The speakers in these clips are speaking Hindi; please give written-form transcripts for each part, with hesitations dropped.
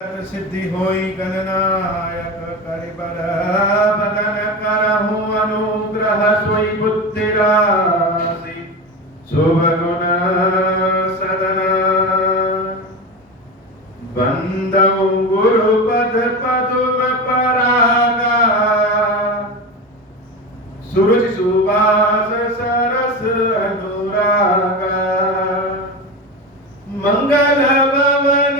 सिद्धि होई गणनायक करिबर बदन करहु अनुग्रह सोई बुद्धि राशि शुभ गुण सदन बंदौ गुरु पद पदुम परागा सूरज सुबास सरस अनुरागा मंगल भवन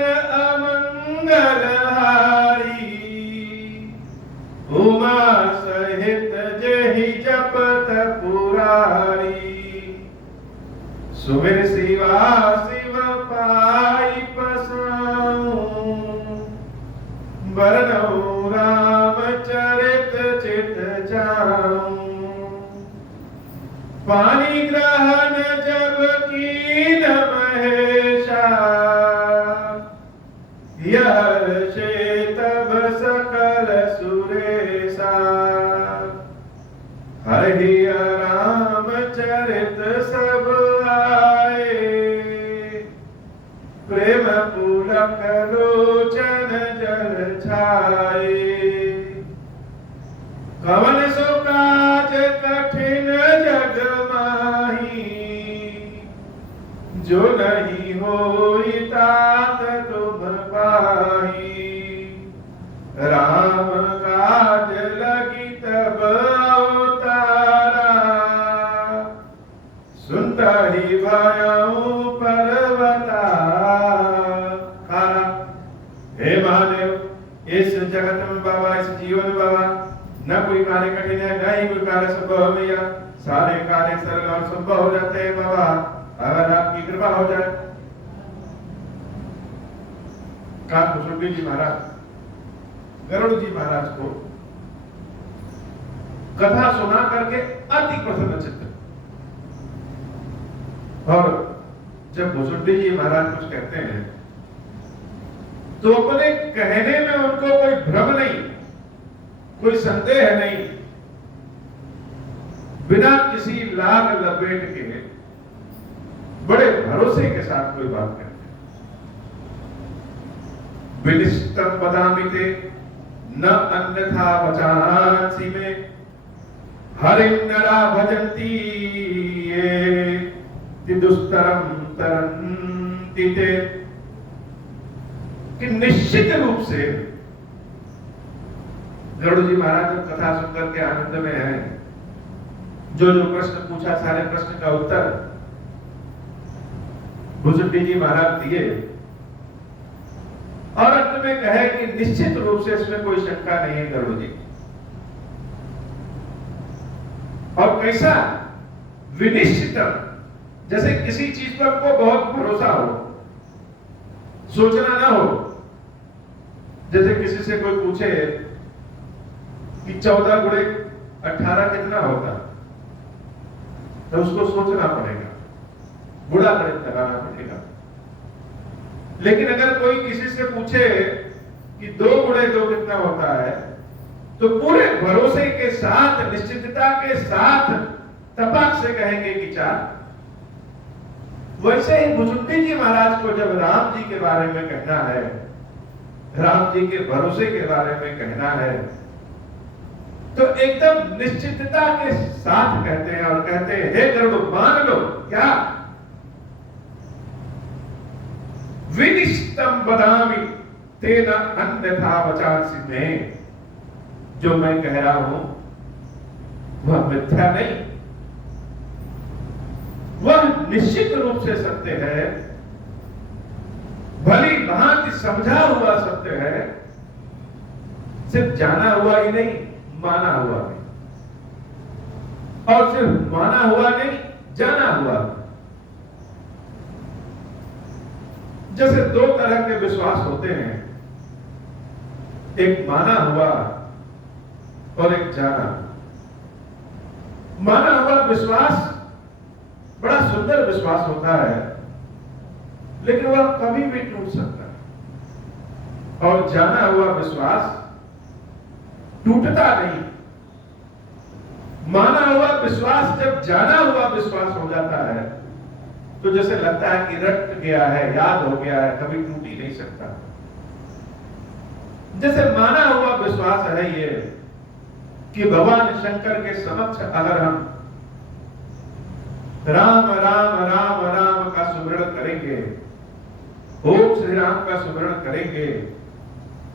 उमा सहित जहि जपत पुरारी सुमिर शिवा शिव पाई पसाऊं बरनऊ राम चरित चित जाऊं पानी ग्रहण जब कीन महेशा यह तब सकल सुरेशा हरि राम चरित सब आए प्रेम पुलक लोचन जल छाए कवन सो काज कठिन जग माही जो नहीं होई तात तुम पाही राम काज लगी तब अवतारा सुनता ही भयऊ पर्वता खारा। हे महादेव इस जगत में बाबा इस जीवन में बाबा न कोई कार्य कठिन है न ही कोई कार्य संभव है भैया सारे कार्य सरल और संभव हो जाते हैं बाबा अगर आपकी कृपा हो जाए। कानपुर जी महाराज गरुड़ जी महाराज को कथा सुना करके अति प्रसन्न चित्त और जब भुसुंडी जी महाराज कुछ कहते हैं तो अपने कहने में उनको कोई भ्रम नहीं कोई संदेह नहीं बिना किसी लाग लपेट के बड़े भरोसे के साथ कोई बात करते विनिष्टम वदामिते न अन्यथा वचांसि में हरिंदरा भजन्ति ये दुस्तरम तरन्ति ते कि निश्चित रूप से गरुड़ जी महाराज जब कथा सुनकर के आनंद में है जो जो प्रश्न पूछा सारे प्रश्न का उत्तर भुसुंडी जी महाराज दिए और अंत में कहे कि निश्चित रूप से इसमें कोई शंका नहीं है गरुड़ जी। और कैसा विनिश्चितम जैसे किसी चीज पर आपको बहुत भरोसा हो सोचना ना हो जैसे किसी से कोई पूछे कि 14 गुणे 18 कितना होता तो उसको सोचना पड़ेगा बुरा गणित लगाना पड़ेगा। लेकिन अगर कोई किसी से पूछे कि 2 गुणे 2 कितना होता है तो पूरे भरोसे के साथ निश्चितता के साथ तपाक से कहेंगे कि 4। वैसे ही भुसुंडी जी महाराज को जब राम जी के बारे में कहना है राम जी के भरोसे के बारे में कहना है तो एकदम निश्चितता के साथ कहते हैं और कहते हैं हे गरुड़ मान लो क्या विनिष्टम वदामि तेन अन्यथा वचांसि में जो मैं कह रहा हूं वह मिथ्या नहीं वह निश्चित रूप से सत्य है भली भांति समझा हुआ सत्य है सिर्फ जाना हुआ ही नहीं माना हुआ भी और सिर्फ माना हुआ नहीं जाना हुआ भी। जैसे 2 तरह के विश्वास होते हैं एक माना हुआ और एक जाना। माना हुआ विश्वास बड़ा सुंदर विश्वास होता है लेकिन वह कभी भी टूट सकता है और जाना हुआ विश्वास टूटता नहीं। माना हुआ विश्वास जब जाना हुआ विश्वास हो जाता है तो जैसे लगता है कि रट गया है, याद हो गया है, कभी टूट ही नहीं सकता। जैसे माना हुआ विश्वास है ये कि भगवान शंकर के समक्ष अगर हम राम राम राम राम का सुमिरन करेंगे, ओम श्री राम का सुमिरन करेंगे,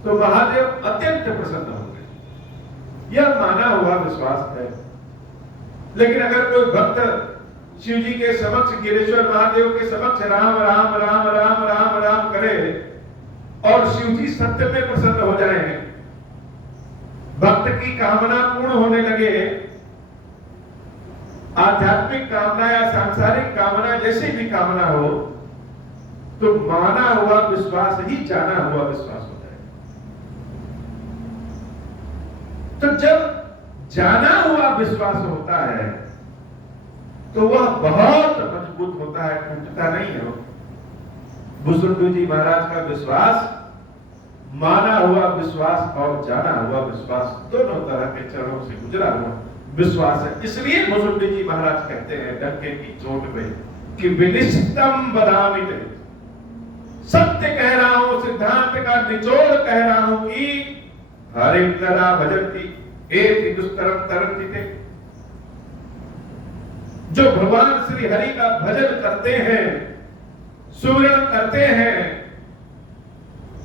तो महादेव अत्यंत प्रसन्न होंगे। यह माना हुआ विश्वास है। लेकिन अगर कोई भक्त शिव जी के समक्ष, गिरेश्वर महादेव के समक्ष राम राम राम राम राम राम करे और शिव जी सत्य में प्रसन्न हो जाए, भक्त की कामना पूर्ण होने लगे, आध्यात्मिक कामना या सांसारिक कामना जैसी भी कामना हो, तो माना हुआ विश्वास ही जाना हुआ विश्वास होता है। तो जब जाना हुआ विश्वास होता है तो वह बहुत मजबूत होता है, टूटता नहीं है। भुसुंडी जी महाराज का विश्वास माना हुआ विश्वास और जाना हुआ विश्वास दोनों तरह के चरणों से गुजरा हुआ विश्वास है। इसलिए भुसुंडी जी महाराज कहते हैं डंके की चोट पे कि विनिष्टम बदामि ते, सत्य कह रहा हूं, सिद्धांत का निचोड़ कह रहा हूं कि हरे नरा भजती एक दुष्कर्म तरंती थे। जो भगवान श्री हरि का भजन करते हैं, सुमिरन करते हैं,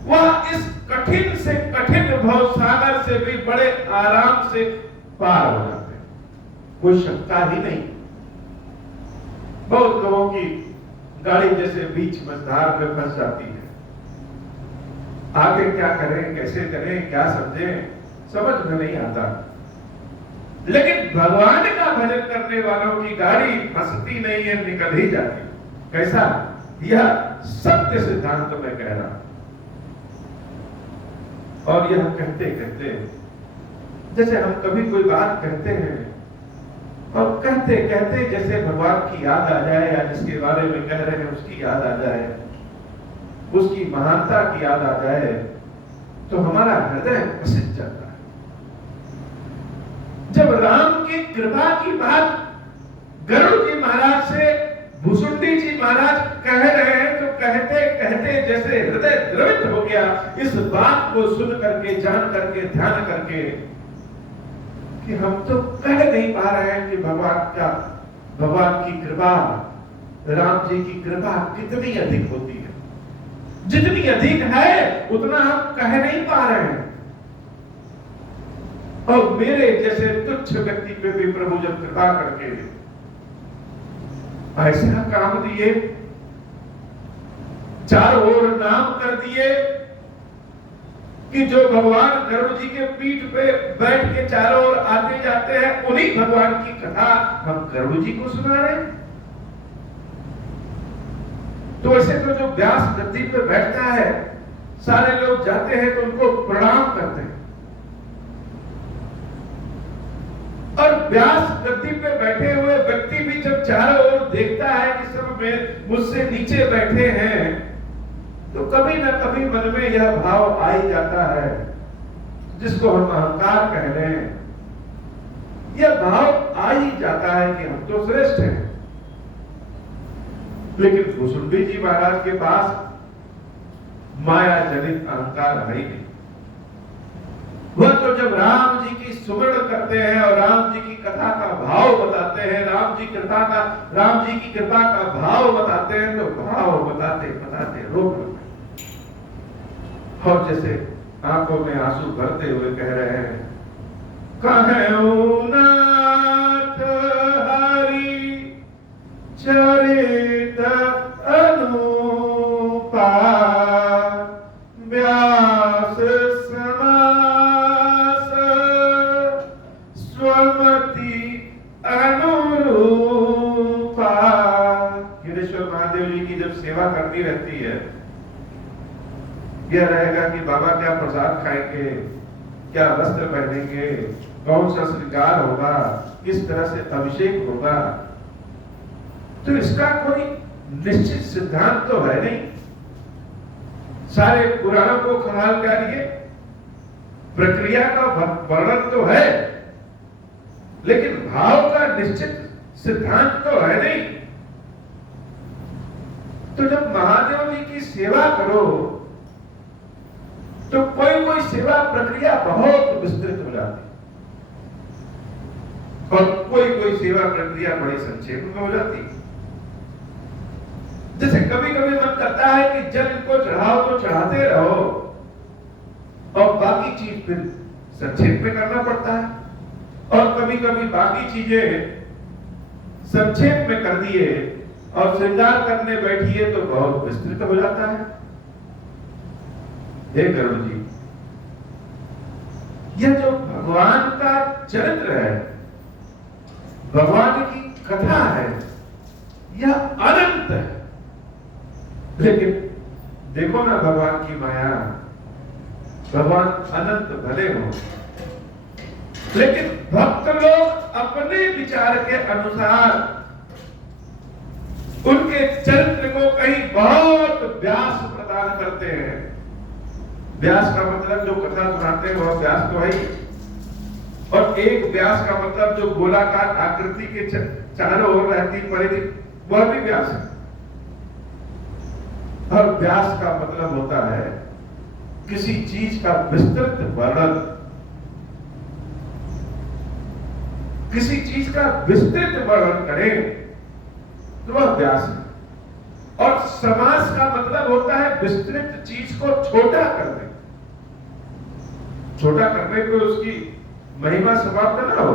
वह इस कठिन से कठिन भव सागर से भी बड़े आराम से पार हो जाते हैं, कोई शंका ही नहीं। बहुत लोगों की गाड़ी जैसे बीच मझधार में फंस जाती है, आगे क्या करें, कैसे करें, क्या समझें, समझ में नहीं आता। लेकिन भगवान का भजन करने वालों की गाड़ी फंसती नहीं है, निकल ही जाती। कैसा? यह सत्य सिद्धांत में कह रहा। और यह कहते कहते जैसे हम कभी कोई बात कहते हैं और कहते कहते जैसे भगवान की याद आ जाए या जिसके बारे में कह रहे हैं उसकी याद आ जाए, उसकी महानता की याद आ जाए, तो हमारा हृदय प्रसिद्ध जाता है। जब राम की कृपा की बात गरुड़ जी महाराज से भुसुंडी जी महाराज कह रहे हैं तो कहते कहते जैसे हृदय द्रवित हो गया इस बात को सुन करके, जान करके, ध्यान करके कि हम तो कह नहीं पा रहे हैं कि भगवान की कृपा, राम जी की कृपा कितनी अधिक होती है। जितनी अधिक है उतना हम कह नहीं पा रहे हैं। और मेरे जैसे तुच्छ व्यक्ति पे भी प्रभु जब कृपा करके ऐसा काम दिए, चारों ओर नाम कर दिए कि जो भगवान गरुड़ जी के पीठ पे बैठ के चारों ओर आते जाते हैं, उन्हीं भगवान की कथा हम गरुड़ जी को सुना रहे हैं। तो ऐसे तो जो व्यास गद्दी पे बैठता है, सारे लोग जाते हैं तो उनको प्रणाम करते हैं, और व्यास गद्दी पे बैठे हुए व्यक्ति भी जब चारों ओर देखता है कि सब में मुझसे नीचे बैठे हैं, तो कभी ना कभी मन में यह भाव आ ही जाता है, जिसको हम अहंकार कह रहे हैं। यह भाव आ ही जाता है कि हम तो श्रेष्ठ हैं। लेकिन भुसुंडी जी महाराज के पास माया जनित अहंकार है ही नहीं। वह तो जब राम जी की सुमिरन करते हैं और राम जी की कथा का भाव बताते हैं, राम जी की कृपा का भाव बताते हैं, तो भाव बताते बताते रो पड़ते और जैसे आंखों में आंसू भरते हुए कह रहे हैं, कहूं नाथ हरि चरित अनुपा व्यास समास स्वमति अनुरूपा। गिरेश्वर महादेव जी की जब सेवा करती रहती है, यह रहेगा कि बाबा क्या प्रसाद खाएंगे, क्या वस्त्र पहनेंगे, कौन सा श्रृंगार होगा, किस तरह से अभिषेक होगा, तो इसका कोई निश्चित सिद्धांत तो है नहीं। सारे पुराणों को खंगाल डालिए, प्रक्रिया का वर्णन तो है, लेकिन भाव का निश्चित सिद्धांत तो है नहीं। तो जब महादेव जी की सेवा करो तो कोई कोई सेवा प्रक्रिया बहुत विस्तृत हो जाती और कोई सेवा प्रक्रिया बड़ी संक्षेप में हो जाती। जैसे कभी कभी मन करता है कि जल इनको चढ़ाओ तो चढ़ाते रहो और बाकी चीज फिर संक्षेप में करना पड़ता है, और कभी कभी बाकी चीजें संक्षेप में कर दिए और श्रृंगार करने बैठिए तो बहुत विस्तृत हो जाता है। हे गरुड़ जी, यह जो भगवान का चरित्र है, भगवान की कथा है, यह अनंत है। लेकिन देखो ना भगवान की माया, भगवान अनंत भले हो, लेकिन भक्त लोग अपने विचार के अनुसार उनके चरित्र को कहीं बहुत व्यास प्रदान करते हैं। व्यास का मतलब जो कथा सुनाते हैं वह व्यास तो है ही, और एक व्यास का मतलब जो गोलाकार आकृति के चारों ओर रहती परिधि, वह भी व्यास है। और व्यास का मतलब होता है किसी चीज का विस्तृत वर्णन, किसी चीज का विस्तृत वर्णन करें तो वह व्यास है। और समास का मतलब होता है विस्तृत चीज को छोटा कर दे, छोटा करने पे उसकी महिमा समाप्त ना हो,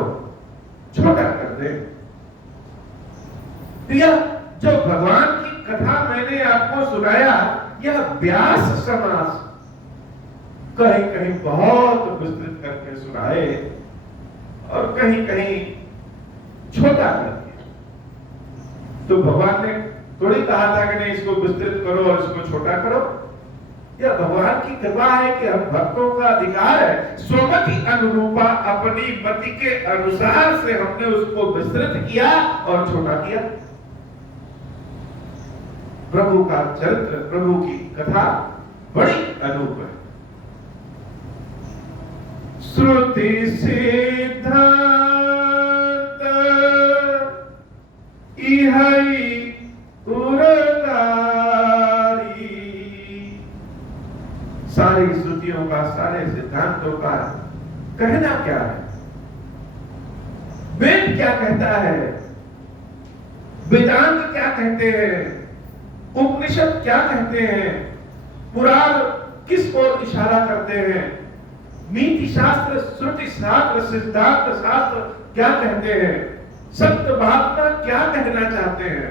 छोटा कर दे। यह जो भगवान की कथा मैंने आपको सुनाया, यह व्यास समास कहीं कहीं बहुत विस्तृत करके सुनाए और कहीं कहीं छोटा कर दिया। तो भगवान ने थोड़ी कहा था कि नहीं इसको विस्तृत करो और इसको छोटा करो। यह भगवान की कृपा है कि हम भक्तों का अधिकार है, स्वमति अनुरूपा अपनी मति के अनुसार से हमने उसको विस्तृत किया और छोटा किया। प्रभु का चरित्र, प्रभु की कथा बड़ी अनूप है। श्रुति सिद्धांत इहै उरगारी, सारी श्रुतियों का, सारे सिद्धांतों का कहना क्या है? वेद क्या कहता है? वेदांत क्या कहते हैं? उपनिषद क्या कहते हैं? पुराण किस ओर इशारा करते हैं? नीति शास्त्र, श्रुति शास्त्र, सिद्धांत शास्त्र क्या कहते हैं? संत महात्मा क्या कहना चाहते हैं?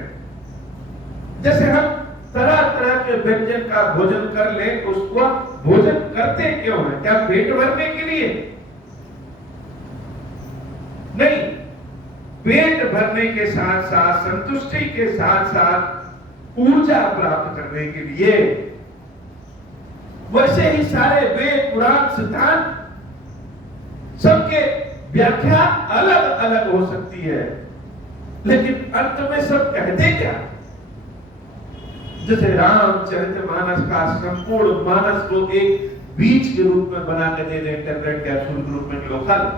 जैसे हम तरह तरह के व्यंजन का भोजन कर ले, उसको भोजन करते क्यों है? क्या पेट भरने के लिए? नहीं, पेट भरने के साथ साथ, संतुष्टि के साथ साथ ऊर्जा प्राप्त करने के लिए। वैसे ही सारे वेद, पुराण, सिद्धांत सबके व्याख्या अलग अलग हो सकती है, लेकिन अंत में सब कहते क्या? जैसे रामचरितमानस का संपूर्ण मानस को एक बीज के रूप में बना के दे दें, टेबलेट कैप्सूल के रूप में लोग खा लें।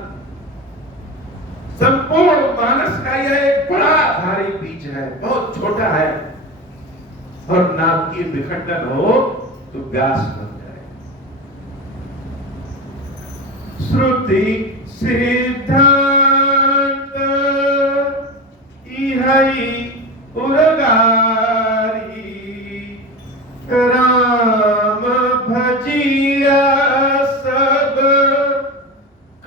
संपूर्ण मानस का यह एक बड़ा भारी बीज है, बहुत छोटा है, और नाम की विखंडन हो तो व्यास बन जाए। श्रुति सिद्धांत इहै उरगारी, राम भजिया सब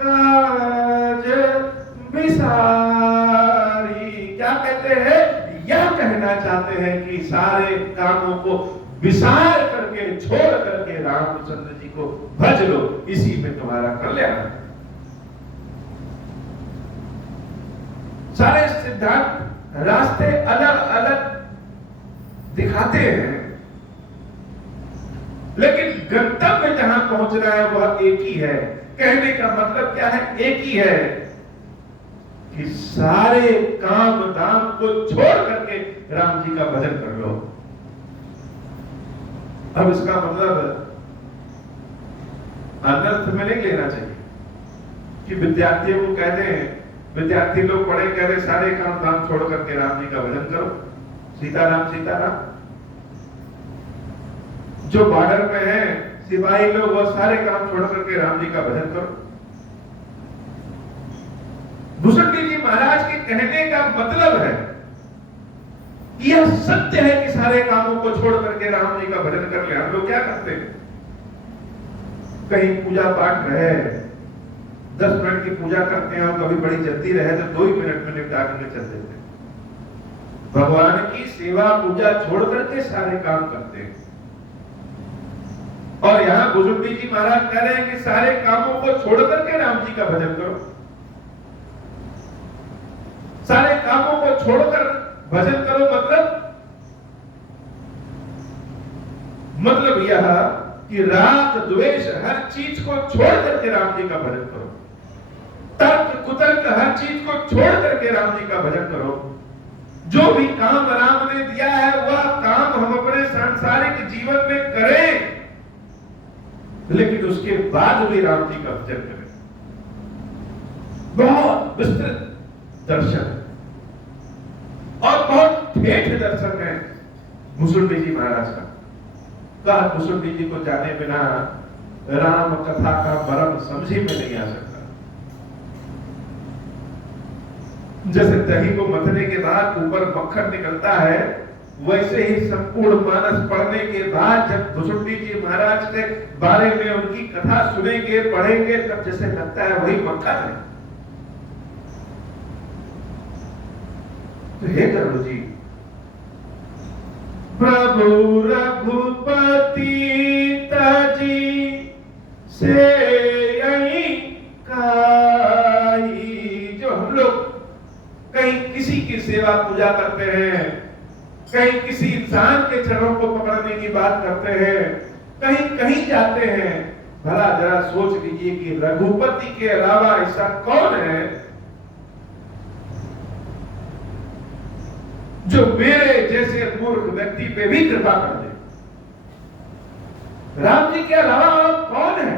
काज विसारी। क्या कहते हैं? यह कहना चाहते हैं कि सारे कामों को विसार करके, छोड़ करके रामचंद्र जी को भज लो, इसी में तुम्हारा कल्याण है। सारे सिद्धांत रास्ते अलग अलग दिखाते हैं, लेकिन गंतव्य जहां पहुंचना है वह एक ही है। कहने का मतलब क्या है? एक ही है कि सारे काम दाम को छोड़ करके राम जी का भजन कर लो। अब इसका मतलब अनर्थ में नहीं लेना चाहिए कि विद्यार्थियों को कहते हैं, विद्यार्थी लोग पढ़े कह रहे सारे काम दाम छोड़ करके राम जी का भजन करो, सीताराम सीताराम। जो बॉर्डर में है सिपाही लोग वो सारे काम छोड़ करके राम जी का भजन करो। भुसुंडी जी महाराज के कहने का मतलब है यह सत्य है कि सारे कामों को छोड़ करके राम जी का भजन कर ले। हम लोग क्या करते हैं, कहीं पूजा पाठ रहे 10 मिनट की पूजा करते हैं और कभी बड़ी जल्दी रहे तो 2 ही मिनट में निपटा करके चल देते हैं। भगवान की सेवा पूजा छोड़ करके सारे काम करते हैं। और यहां भुसुंडी जी महाराज कह रहे हैं कि सारे कामों को छोड़ करके राम जी का भजन करो। सारे कामों को छोड़कर भजन करो मतलब यह कि राग द्वेष हर चीज को छोड़ करके राम जी का भजन करो। तर्क कुतर्क हर चीज को छोड़ करके राम जी का भजन करो। जो भी काम राम ने दिया है वह काम हम अपने सांसारिक जीवन में करें, लेकिन उसके बाद भी राम जी का भजन करें। बहुत विस्तृत दर्शन और बहुत ठेठ दर्शन है भुसुंडी जी महाराज का। भुसुंडी जी को जाने बिना राम कथा का मर्म समझी में नहीं आ सकता। जैसे दही को मथने के बाद ऊपर मक्खन निकलता है, वैसे ही संपूर्ण मानस पढ़ने के बाद जब भुसुंडी जी महाराज के बारे में उनकी कथा सुनेंगे पढ़ेंगे तब जैसे लगता है वही मक्खन है। तो हे गरुड़ जी, प्रभु रघुपति तजी से यही काई। जो हम लोग कहीं किसी की सेवा पूजा करते हैं, कहीं किसी इंसान के चरणों को पकड़ने की बात करते हैं, कहीं कहीं जाते हैं, भला जरा सोच लीजिए कि रघुपति के अलावा ऐसा कौन है जो मेरे जैसे मूर्ख व्यक्ति पे भी कृपा कर दे। राम जी के अलावा और कौन है?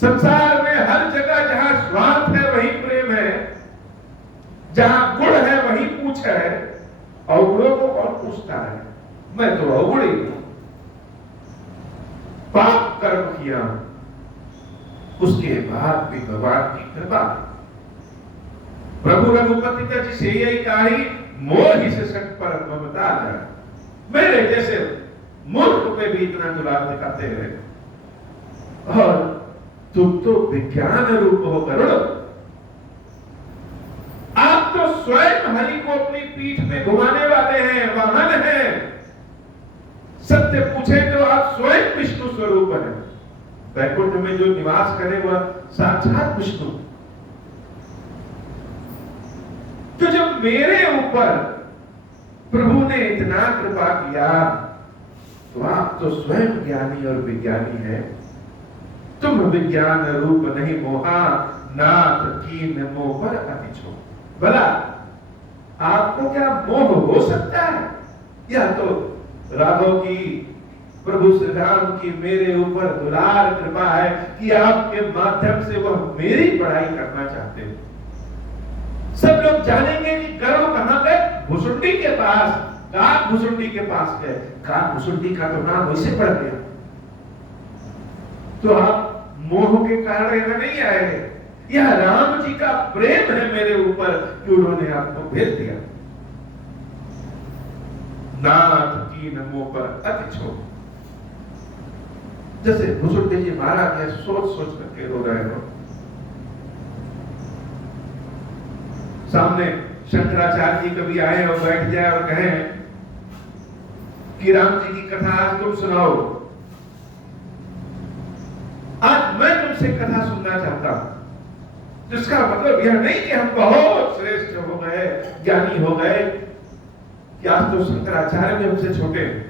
संसार में हर जगह जहां स्वार्थ है वहीं प्रेम है, जहां गुण है वहीं पूछ है। अवगुणों को कौन पूछता है? मैं तो अवगुण ही हूं, पाप कर्म किया, उसके बाद भी भगवान की कृपा। प्रभु रघुपति तज से यही काही, मोह से सट पर ममता जाए। मेरे जैसे मूर्ख पे भी इतना दुलार दिखाते हैं और तुम तो विज्ञान रूप हो गरुड़। आप तो स्वयं हरि को अपनी पीठ पे घुमाने वाले हैं, वाहन हैं। सत्य पूछे तो आप स्वयं विष्णु स्वरूप हैं। वैकुंठ में जो निवास करे वह साक्षात विष्णु। तो जब मेरे ऊपर प्रभु ने इतना कृपा किया तो आप तो स्वयं ज्ञानी और विज्ञानी हैं। तुम विज्ञान रूप नहीं मोहा, नाथ कीन मोह पर अति छो। भला आपको क्या मोह हो सकता है? यह तो राघव की, प्रभु श्री राम की मेरे ऊपर दुलार कृपा है कि आपके माध्यम से वह मेरी पढ़ाई करना चाहते हैं। सब लोग जानेंगे कि गरुड़ कहां गए? भुसुंडी के पास। काग भुसुंडी के पास गए। काग भुसुंडी का तो नाम वैसे पड़ गया। तो आप मोह के कारण यहां नहीं आए। यह राम जी का प्रेम है मेरे ऊपर कि उन्होंने आपको भेज दिया। नाथ की नमो पर अति छो। जैसे भुसुंडी जी महाराज ये सोच सोच करके रो रहे हो। सामने शंकराचार्य जी कभी आए और बैठ जाए और कहें कि राम जी की कथा आज तुम सुनाओ। आज मैं तुमसे कथा सुनना चाहता हूं। जिसका मतलब यह नहीं कि हम बहुत श्रेष्ठ हो गए, ज्ञानी हो गए, कि आज तो शंकराचार्य भी हमसे छोटे हैं।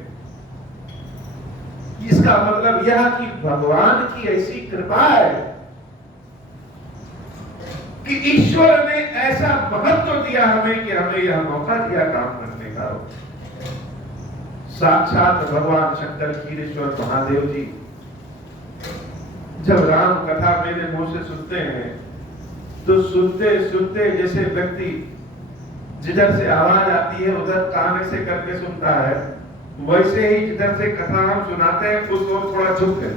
इसका मतलब यह कि भगवान की ऐसी कृपा है कि ईश्वर ने ऐसा महत्व दिया हमें कि हमें यह मौका दिया काम करने का। साक्षात भगवान शंकर क्षीरेश्वर महादेव जी जब राम कथा मेरे मुंह से सुनते हैं तो सुनते सुनते जैसे व्यक्ति जिधर से आवाज आती है उधर कान से करके सुनता है, वैसे ही जिधर से कथा हम सुनाते हैं उस ओर थोड़ा झुक गए,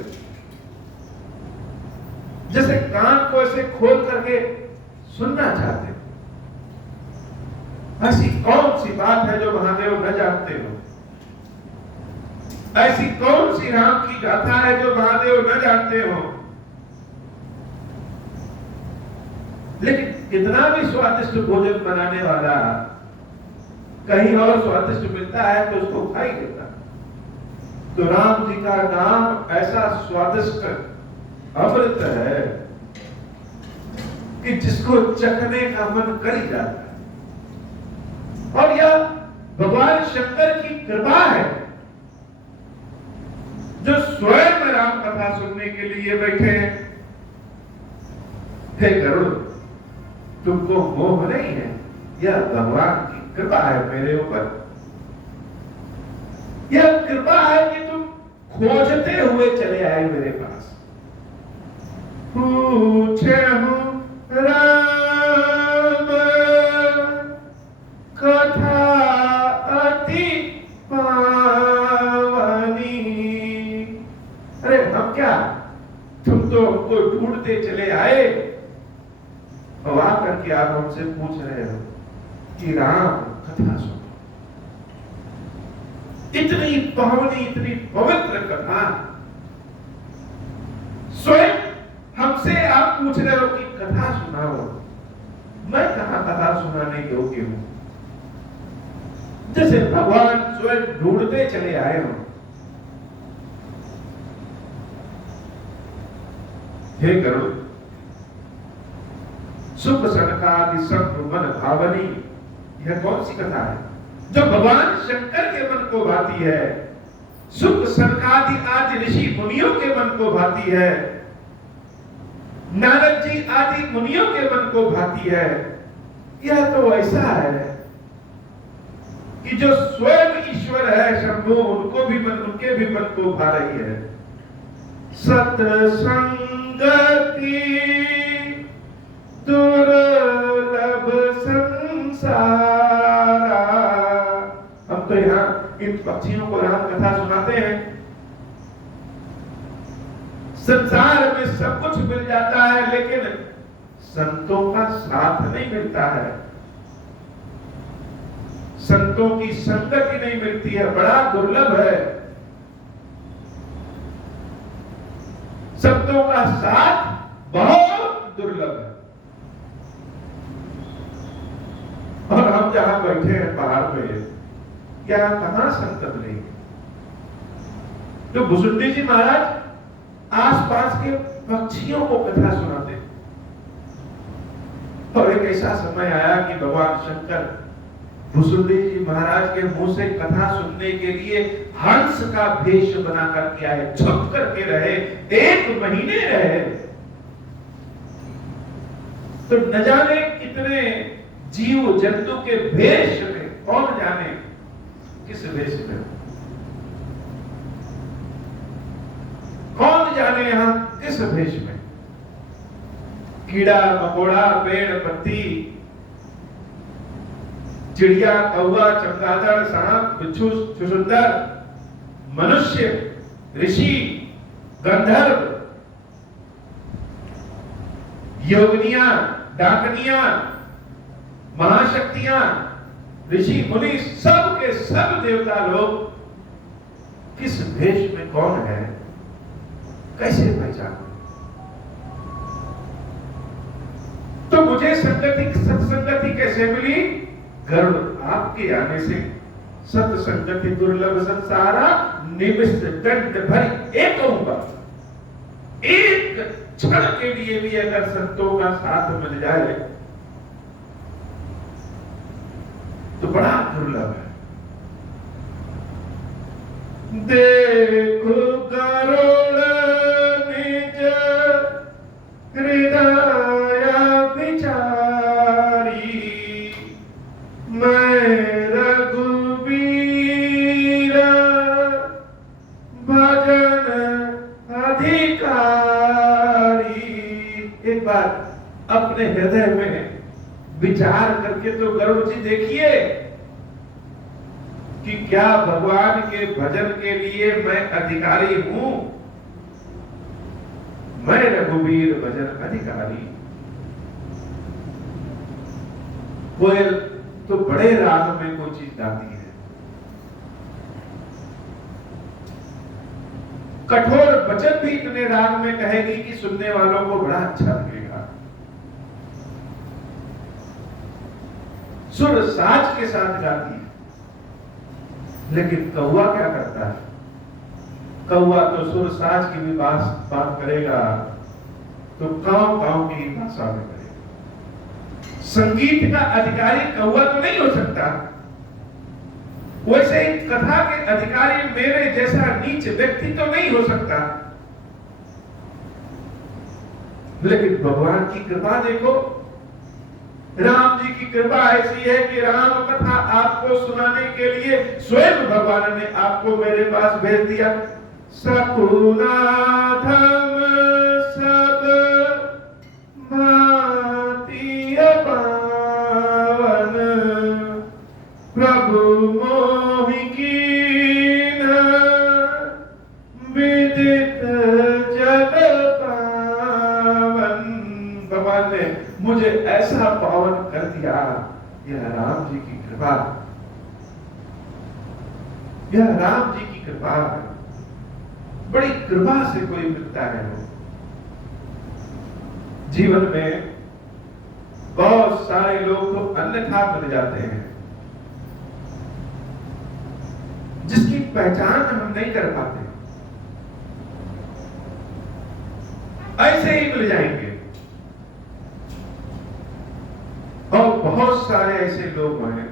जैसे कान को ऐसे खोल करके सुनना चाहते। ऐसी कौन सी बात है जो महादेव न जानते हो? ऐसी कौन सी राम की गाथा है जो महादेव न जानते हो? लेकिन कितना भी स्वादिष्ट भोजन बनाने वाला कहीं और स्वादिष्ट मिलता है तो उसको खा ही लेता। तो राम जी का नाम ऐसा स्वादिष्ट अमृत है कि जिसको चखने का मन कर ही जाता है। और यह भगवान शंकर की कृपा है जो स्वयं राम कथा सुनने के लिए बैठे हैं। हे गरुड़, तुमको मोह नहीं है, यह भगवान की कृपा है मेरे ऊपर। यह कृपा है कि तुम खोजते हुए चले आए मेरे पास। पूछे हूं राम कथा अति पावनी। अरे हम क्या, तुम तो हमको ढूंढते चले आए और आकर के आप हमसे पूछ रहे हो कि राम कथा सुनो। इतनी पावनी, इतनी पवित्र कथा स्वयं हमसे आप पूछ रहे हो कि कथा सुनाओ। मैं कहां कथा सुनाने योग्य हूं? जैसे भगवान स्वयं ढूंढते चले आए हो। हे गरुड़, सुख सनकादि सब मन भावनी, यह कौन सी कथा है जो भगवान शंकर के मन को भाती है? सुख सनकादि आदि ऋषि मुनियों के मन को भाती है, नारद जी आदि मुनियों के मन को भाती है। यह तो ऐसा है कि जो स्वयं ईश्वर है शंभु, उनको भी मन, उनके भी मन को भा रही है। सत्संगति दुर्लभ संसारा। हम तो यहाँ इन पक्षियों को राम कथा सुनाते हैं। संसार में सब कुछ मिल जाता है लेकिन संतों का साथ नहीं मिलता है, संतों की संगति नहीं मिलती है, बड़ा दुर्लभ है। संतों का साथ बहुत दुर्लभ है। और हम जहां बैठे हैं पहाड़ पे, क्या कहां संगत नहीं? तो भुसुंडी जी महाराज आसपास के पक्षियों को कथा सुनाते। और एक ऐसा समय आया कि भगवान शंकर भुसुंडी जी महाराज के मुंह से कथा सुनने के लिए हंस का भेष बना करके आए, छुप करके रहे, 1 महीने रहे। तो न जाने कितने जीव जंतु के भेष में, कौन जाने किस भेष में, कौन जाने यहां किस भेष में, कीड़ा मकोड़ा, पेड़ पत्ती, चिड़िया, कौवा, चमगादड़, सांप, बिच्छू, छुछुंदर, मनुष्य, ऋषि, गंधर्व, योगिनियां, डाकनियां, महाशक्तियां, ऋषि मुनि, सब के सब देवता लोग किस भेष में कौन है, कैसे पहचान? तो मुझे संगति, सत्संगति कैसे मिली? गरुड़ आपके आने से। सत्संगति दुर्लभ संसारा, निमिष दंड भरी एक कहूंगा। एक क्षण के लिए भी अगर संतों का साथ मिल जाए तो बड़ा दुर्लभ है। देखो गरुड़ निज हृदय विचारी, मैं रघुबीर भजन अधिकारी। एक बार अपने हृदय में विचार करके तो गरुड़ जी देखिए कि क्या भगवान के भजन के लिए मैं अधिकारी हूं? मैं रघुवीर भजन अधिकारी। कोयल तो बड़े राग में कोई चीज गाती है, कठोर वचन भी इतने राग में कहेगी कि सुनने वालों को बड़ा अच्छा लगेगा। सुर साज के साथ गाती है। लेकिन कौवा क्या करता है? कौवा तो सुर साज की भी बात करेगा तो कांव कांव की भाषा में करेगा। संगीत का अधिकारी कौवा तो नहीं हो सकता, वैसे ही कथा के अधिकारी मेरे जैसा नीच व्यक्ति तो नहीं हो सकता। लेकिन भगवान की कृपा देखो, राम जी की कृपा ऐसी है कि राम कथा आपको सुनाने के लिए स्वयं भगवान ने आपको मेरे पास भेज दिया। सकुनाथम सब भांति पावन प्रभु मोहि कीन विदित जग पावन। भगवान ने मुझे ऐसा पावन कर दिया। यह राम जी की कृपा, यह राम जी की कृपा। बड़ी कृपा से कोई मिलता है। वो जीवन में बहुत सारे लोग तो अन्यथा मिल जाते हैं, जिसकी पहचान हम नहीं कर पाते, ऐसे ही मिल जाएंगे। और बहुत सारे ऐसे लोग हैं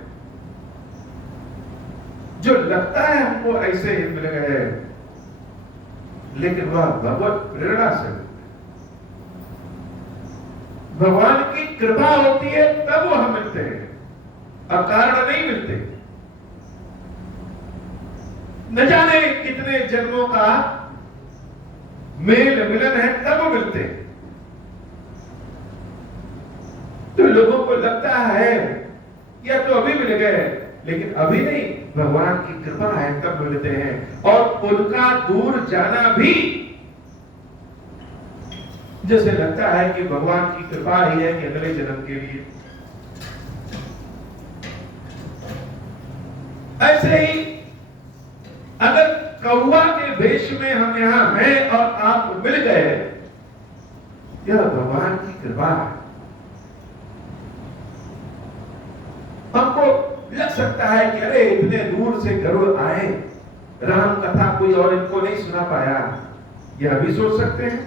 जो लगता है हमको ऐसे ही मिल गए, लेकिन वह भगवत प्रेरणा से मिलते। भगवान की कृपा होती है तब वह मिलते हैं, अकारण नहीं मिलते। न जाने कितने जन्मों का मेल मिलन है तब मिलते हैं। तो लोगों को लगता है या तो अभी मिल गए, लेकिन अभी नहीं, भगवान की कृपा है तब मिलते हैं। और उनका दूर जाना भी जैसे लगता है कि भगवान की कृपा ही है कि अगले जन्म के लिए। ऐसे ही अगर कौवा के वेश में हम यहां हैं और आप मिल गए, यह भगवान की कृपा है। हमको लग सकता है कि अरे इतने दूर से गरुड़ आए, राम कथा कोई और इनको नहीं सुना पाया, यह भी सोच सकते हैं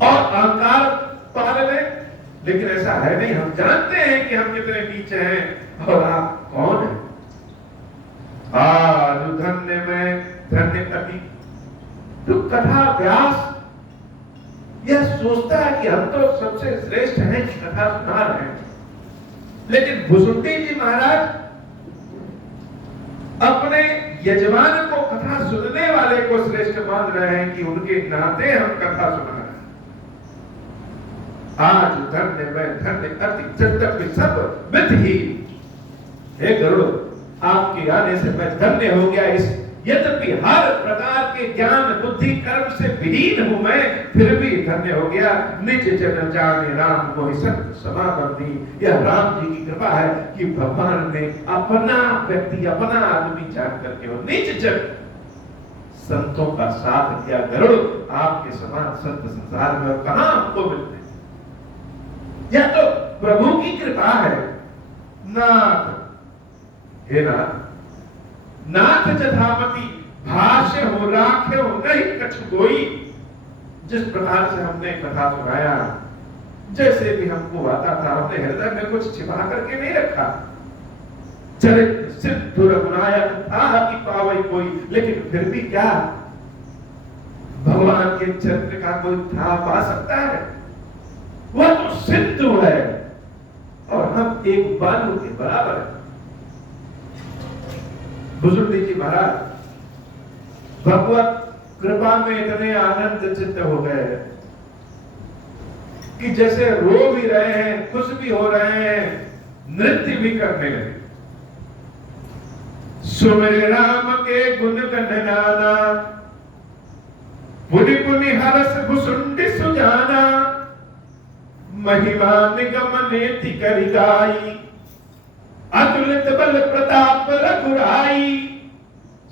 और अहंकार पाल ले। लेकिन ऐसा है नहीं, हम जानते हैं कि हम कितने नीचे हैं और आप कौन हैं। आज धन्य में धन्य कति। तो कथा व्यास यह सोचता है कि हम तो सबसे श्रेष्ठ हैं कि कथा सुना रहे हैं, लेकिन भुसुंडी जी महाराज अपने यजमान को, कथा सुनने वाले को श्रेष्ठ मान रहे हैं कि उनके नाते हम कथा सुना रहे हैं। आज धन्य में धन्य अति जगत में सब विधि। हे गरुड़, आपके आने से मैं धन्य हो गया। इस यद्यपि हर प्रकार के ज्ञान बुद्धि कर्म से विहीन हूं मैं, फिर भी धन्य हो गया। निज जन जाने राम को सत्य समाधि। यह राम जी की कृपा है कि भगवान ने अपना व्यक्ति, अपना आदमी जान करके वो निज जन संतों का साथ किया। गरुड़, आपके समान संत संसार में कहां आपको मिलते? यह तो प्रभु की कृपा है। नाथ, हे नाथ, नाथ जथामति भाष्य हो राखे हो नहीं कछु कोई। जिस प्रकार से हमने कथा सुनाया, जैसे भी हमको आता था, हमने हृदय में कुछ छिपा करके नहीं रखा। चरित्र सिद्ध रघुनायक था कि पावई कोई, लेकिन फिर भी क्या भगवान के चरित्र का कोई था पा सकता है? वह तो सिद्ध है और हम एक बालू के बराबर है। बुजुर्ग जी महाराज भगवत कृपा में इतने आनंद चित्त हो गए कि जैसे रो भी रहे हैं, खुश भी हो रहे हैं, नृत्य भी करने लगे। सुमिर राम के गुण गण नाना, पुनि पुनि हरस भुसुंडि सुजाना, महिमा निगम नेति करि गाई, अतुलित बल प्रताप रघुराई,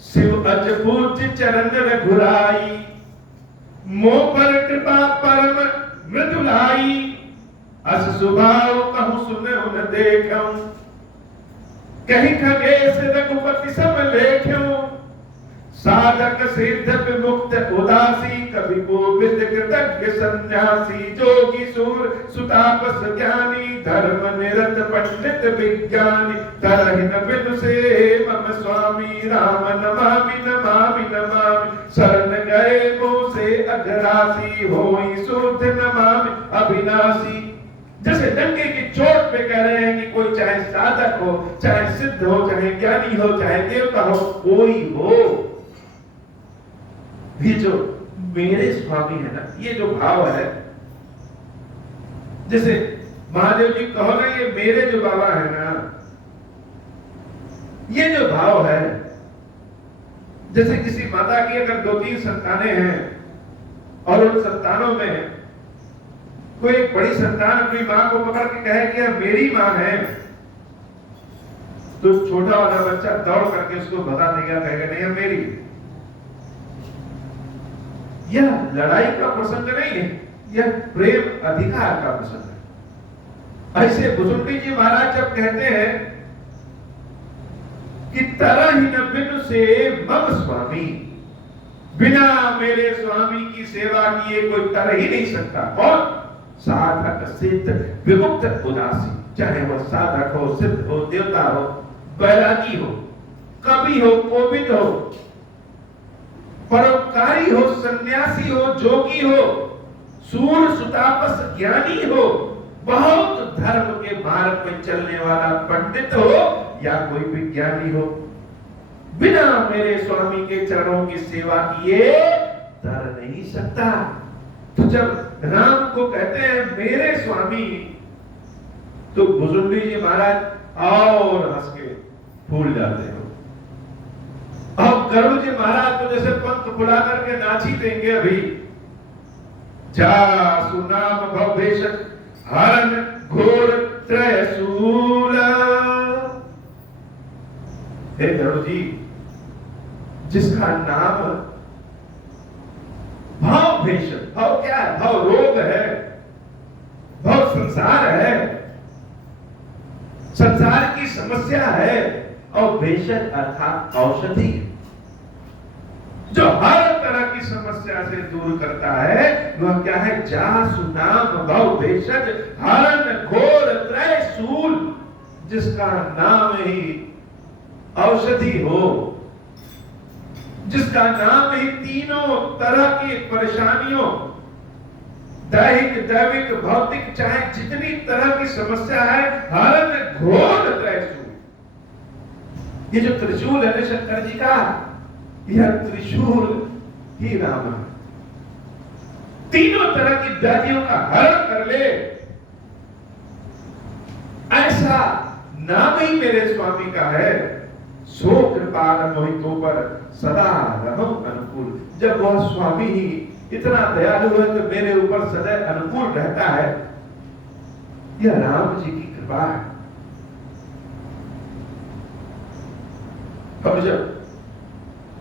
शिव अज पूज चरण रघुराई, मोह पर कृपा परम मृदुलाई, अस सुभाव कहूँ सुनहु न देखऊं, कहीं खगेश रघुपति सब लेख्यों, साधक सिद्ध विमुक्त उदासी, कवि कोविद कृतज्ञ सन्यासी, जोगी सूर सुतापस ज्ञानी, धर्म निरत पंडित विज्ञानी, तरहि न बिनु से मम स्वामी, राम नमामि नमामि नमामि, शरण गए मुँह से अघरासी, होई सूत नमामि अविनाशी। जैसे डंके की चोट पे कह रहे हैं कि कोई चाहे साधक हो, चाहे सिद्ध हो, चाहे ज्ञानी हो, चाहे देवता हो, कोई हो, ये जो मेरे स्वामी है ना, ये जो भाव है, जैसे महादेव जी कहो ना, ये मेरे जो बाबा है ना, ये जो भाव है, जैसे किसी माता की अगर 2-3 संतानें हैं और उन संतानों में कोई एक बड़ी संतान अपनी मां को पकड़ के कहे कि यह मेरी मां है, तो छोटा वाला बच्चा दौड़ करके उसको भगा देगा, कहेगा नहीं यह मेरी। यह लड़ाई का प्रसंग नहीं है, यह प्रेम अधिकार का प्रसंग है। ऐसे भुसुंडी जी महाराज जब कहते हैं कि तरहि न बिनु से मम स्वामी, बिना मेरे स्वामी की सेवा किए कोई तर ही नहीं सकता। और साधक सिद्ध विमुक्त उदासी, चाहे वह साधक हो, सिद्ध हो, देवता हो, बैरागी हो, कवि हो, कोविद हो, परोपकारी हो, सन्यासी हो, जोगी हो, सूर सुतापस ज्ञानी हो, बहुत धर्म के मार्ग में चलने वाला पंडित हो या कोई विज्ञानी हो, बिना मेरे स्वामी के चरणों की सेवा किए तर नहीं सकता। तो जब राम को कहते हैं मेरे स्वामी, तो भुसुंडी जी महाराज और हंस के फूल जाते हो। अब गरुड़ जी महाराज तो जैसे पंख फुला करके नाच ही देंगे अभी। जा सुनाम भवेश हरण घोर त्रयशूल। हे गरुड़ जी, जिसका नाम भाव भेषज, भाव क्या है? भाव रोग है, भाव संसार है, संसार की समस्या है, और भेषज अर्थात औषधि, जो हर तरह की समस्या से दूर करता है, वह क्या है? जासु नाम भव भेषज हरण घोर त्रयशूल, जिसका नाम ही औषधि हो, जिसका नाम ही तीनों तरह की परेशानियों, दैहिक, दैविक, भौतिक, चाहे जितनी तरह की समस्या है, हरण घोर त्रयशूल। ये जो त्रिशूल है शंकर जी का, यह त्रिशूल ही राम है। तीनों तरह की व्याधियों का हरण कर ले, ऐसा नाम ही मेरे स्वामी का है। सो कृपाल मोहितों पर सदा रहो अनुकूल। जब वह स्वामी ही इतना दयालु है तो मेरे ऊपर सदैव अनुकूल रहता है, यह राम जी की कृपा है। अब जब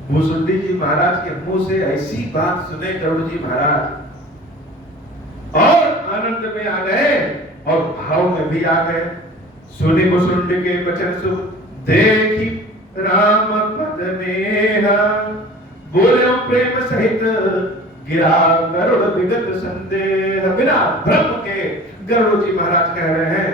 भुसुंडी जी महाराज के मुंह से ऐसी बात सुने गरुड़ जी महाराज, और आनंद में आ गए और भाव में भी आ गए। सुनि भुसुंडी के वचन सुन देखी राम पद नेहा, बोले प्रेम सहित गिरा गरुड़ विगत संदेह। बिना भ्रम के गरुड़ जी महाराज कह रहे हैं,